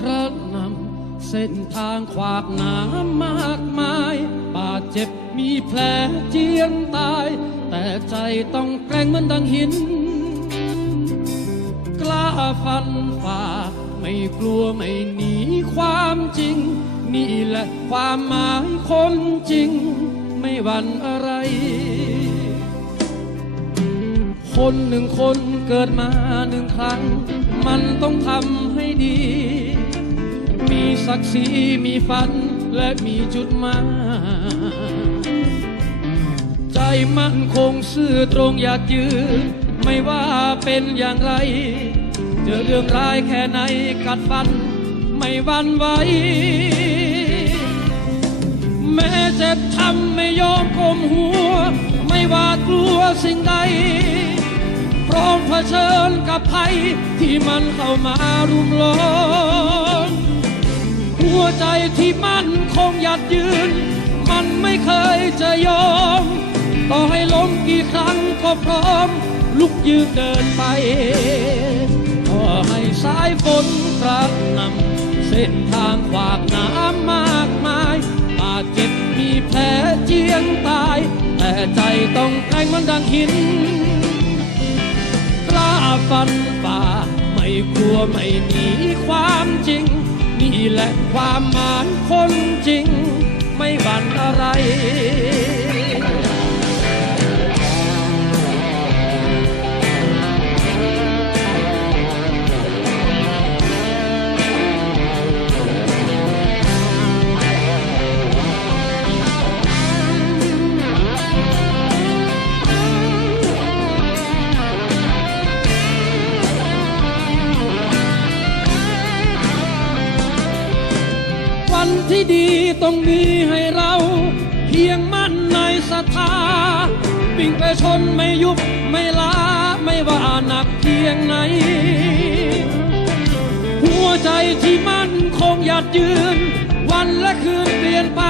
กระนำเส้นทางขวากหน้ำมากมาย บาดเจ็บมีแผลเจียนตาย แต่ใจต้องแกร่งเหมือนดังหิน กล้าฟันฝ่า ไม่กลัวไม่หนีความจริง นี่แหละความหมายคนจริง ไม่หวั่นอะไรคนหนึ่งคนเกิดมาหนึ่งครั้ง มันต้องทำให้ดี มีศักดิ์ศรีมีฝันและมีจุดหมายใจมั่นคงซื่อตรงอยากยืน ไม่ว่าเป็นอย่างไร เจอเรื่องร้ายแค่ไหนกัดฟัน ไม่วันไหวแม้เจ็บช้ำไม่ยอมก้มหัว ไม่หวาดกลัวสิ่งใด พร้อมเผชิญกับภัยที่มันเข้ามารุมล้อมหัวใจที่มั่นคงหยัดยืน มันไม่เคยจะยอม ต่อให้ล้มกี่ครั้งก็พร้อม ลุกยืนเดินไปขอให้สายฝนกระหนำเส้นทางขวากน้ำมากมายบาดเจ็บมีแผลเจียนตาย แต่ใจต้องแกร่งเหมันดังหิน ฟันฝ่า ไม่กลัวไม่หนีความจริง นี่แหละความหมายคนจริง ไม่หวั่นอะไร วันที่ดีต้องมีให้เรา เพียงมั่นในศรัทธาวิ่งไปชนไม่ยุบไม่ลาไม่ว่าหนักเพียงไหน หัวใจที่มั่นคงหยัดยืน วันและคืนเปลี่ยนไป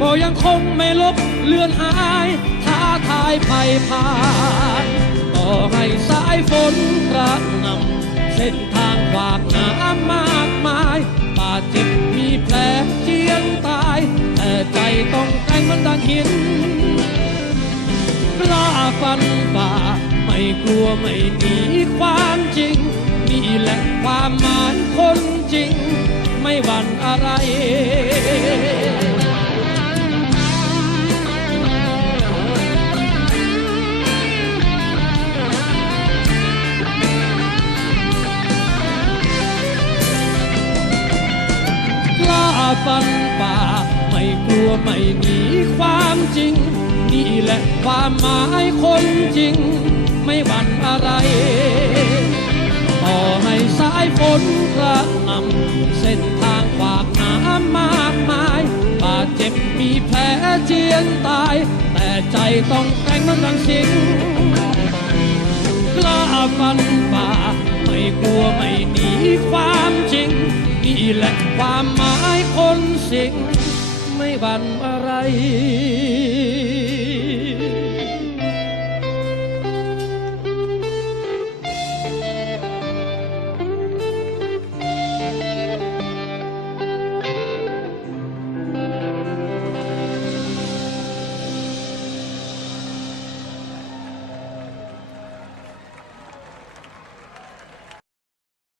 ก็ยังคงไม่ลบเลือนหายท้าทายไปผ่านต่อให้สายฝนกระหนำเส้นทางขวากน้ำมากมายบาดเจ็บ แผลเจียนตายแต่ใจต้องแข็งเหมันดังหินกล้าฟันฝ่าไม่กลัวไม่หนีความจริง นี่แหละความหมายคนจริง ไม่หวั่นอะไร ฟันฝ่า ไม่กลัวไม่หนีความจริง นี่แหละความหมายคนจริง ไม่หวั่นอะไร ต่อให้สายฝนกระหนำเส้นทางขวากหน้ำมากมายบาดเจ็บมีแผลเจียนตาย แต่ใจต้องแกร่งเหมันดังสิงกล้าฟันฝ่า ไม่กลัวไม่หนีความจริง นี่แหละความหมายคนสิงไม่บันอะไร